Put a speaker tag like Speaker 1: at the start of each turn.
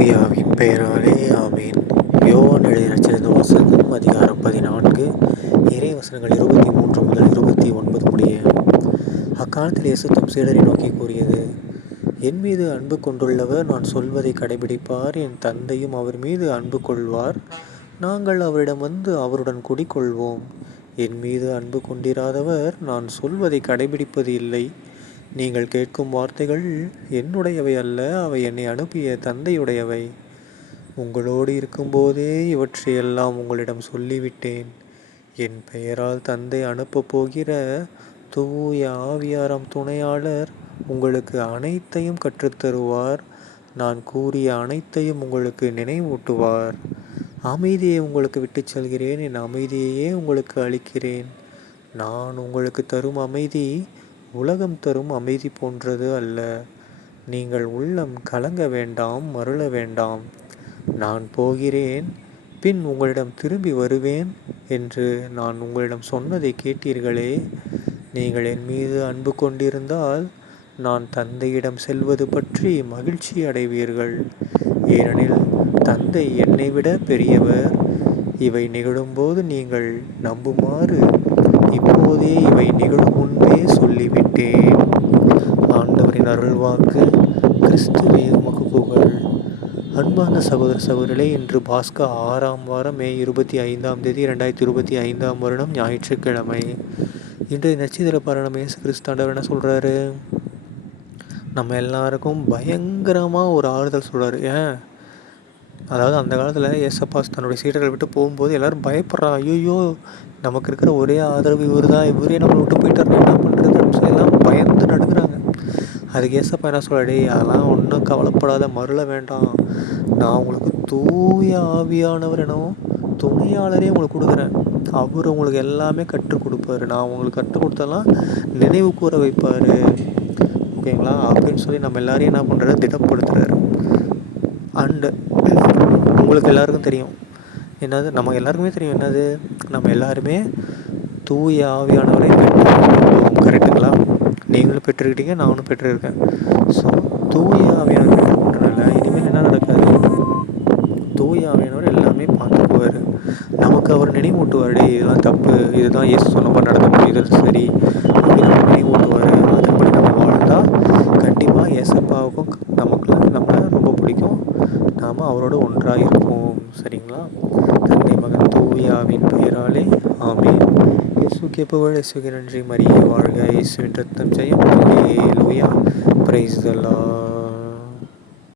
Speaker 1: தூயாவின் பெயராலே ஆமீன். யோவான் எழுதின வசனம் அதிகாரம் பதினான்கு இறை வசனங்கள் இருபத்தி மூன்று முதல் இருபத்தி ஒன்பது முடிய. அக்காலத்தில் இயேசு தம் சீடரை நோக்கி கூறியது என் மீது அன்பு கொண்டுள்ளவர் நான் சொல்வதை கடைபிடிப்பார் என் தந்தையும் அவர் மீது அன்பு கொள்வார். நாங்கள் அவரிடம் வந்து அவருடன் குடிக்கொள்வோம் என் மீது அன்பு கொண்டிராதவர் நான் சொல்வதை கடைபிடிப்பது இல்லை. நீங்கள் கேட்கும் வார்த்தைகள் என்னுடையவை அல்ல அவை என்னை அனுப்பிய தந்தையுடையவை. உங்களோடு இருக்கும்போதே இவற்றையெல்லாம் உங்களிடம் சொல்லிவிட்டேன். என் பெயரால் தந்தை அனுப்பப் போகிற தூய ஆவியாரம் துணையாளர் உங்களுக்கு அனைத்தையும் கற்றுத்தருவார். நான் கூறிய அனைத்தையும் உங்களுக்கு நினைவூட்டுவார். அமைதியை உங்களுக்கு விட்டுச் செல்கிறேன் என் அமைதியையே உங்களுக்கு அளிக்கிறேன். நான் உங்களுக்கு தரும் அமைதி உலகம் தரும் அமைதி போன்றது அல்ல. நீங்கள் உள்ளம் கலங்க வேண்டாம் மருள வேண்டாம். நான் போகிறேன் பின் உங்களிடம் திரும்பி வருவேன் என்று நான் உங்களிடம் சொன்னதை கேட்டீர்களே. நீங்கள் என் மீது அன்பு கொண்டிருந்தால் நான் தந்தையிடம் செல்வது பற்றி மகிழ்ச்சி அடைவீர்கள். ஏனெனில் தந்தை என்னை விட பெரியவர். இவை நிகழும்போது நீங்கள் நம்புமாறு இப்போதே இவை நிகழும் முன்பே சொல்லிவிட்டேன் ஆண்டவரின் அருள்வாக்கு கிறிஸ்துவே உமக்கு புகழ். அன்பான சகோதர சகோதரிகளே இன்று பாஸ்கா ஆறாம் வாரம் மே இருபத்தி ஐந்தாம் தேதி ரெண்டாயிரத்தி இருபத்தி ஐந்தாம் வருடம் ஞாயிற்றுக்கிழமை. இன்றைய நட்சத்திர பாரணம் இயேசு கிறிஸ்தாண்டவர் என்ன சொல்கிறாரு நம்ம எல்லாருக்கும் பயங்கரமாக ஒரு ஆறுதல் சொல்கிறார் ஏன்? அதாவது அந்த காலத்தில் ஏசப்பாஸ் தன்னுடைய சீடர்கள் விட்டு போகும்போது எல்லோரும் பயப்படுறா ஐயோ நமக்கு இருக்கிற ஒரே ஆதரவு இவர் தான் இவரே நம்மளை விட்டு போயிட்டார் என்ன பண்ணுறது அப்படின்னு சொல்லி எல்லாம் பயந்து நடுக்கிறாங்க அதுக்கு ஏசப்பா என்ன சொல்லடி அதெல்லாம் ஒன்றும் கவலைப்படாத மருள வேண்டாம். நான் உங்களுக்கு தூய ஆவியானவர் எனவும் துணையாளரே உங்களுக்கு கொடுக்குறேன். அவர் உங்களுக்கு எல்லாமே கற்றுக் கொடுப்பாரு. நான் உங்களுக்கு கற்றுக் கொடுத்தெல்லாம் நினைவு கூற வைப்பார். ஓகேங்களா? அப்படின்னு சொல்லி நம்ம எல்லாரையும் என்ன பண்ணுறாரு திடப்படுத்துகிறாரு அண்டு உங்களுக்கு எல்லாருக்கும் தெரியும். என்னது? நம்ம எல்லாருக்குமே தெரியும். என்னது? நம்ம எல்லாருமே தூய ஆவியானவரை பெற்றுக்கொள்வோம் கரெக்டுங்களா? நீங்களும் பெற்றுக்கிட்டீங்க நானும் பெற்றிருக்கேன். ஸோ தூய ஆவியானவர் இனிமேல் என்ன நடக்காது? தூய ஆவியானவர் எல்லாமே பார்த்துக்குவார் நமக்கு அவர் நினைவூட்டுவார். டே இதெல்லாம் தப்பு. இதுதான் இயேசு சொன்ன மாதிரி நடக்கணும் இது சரி. அப்படின்னு நம்ம நினைவூட்டுவார் அதன்படி நம்ம வாழ்ந்தால் கண்டிப்பாக ஏசப்பாவுக்கும் நமக்குள்ள நம்மளை ரொம்ப பிடிக்கும். நாம் அவரோட ஒன்றாக இருப்போம் சரிங்களா? தந்தை மகன் தூயாவின் பெயராலே. ஆமே இயேசுக்கு புகழ் இயேசுக்கு நன்றி. மரிய வாழ்க. இயேசுவின் ரத்தம் ஜெயம். லூயா பிரைஸ் தலா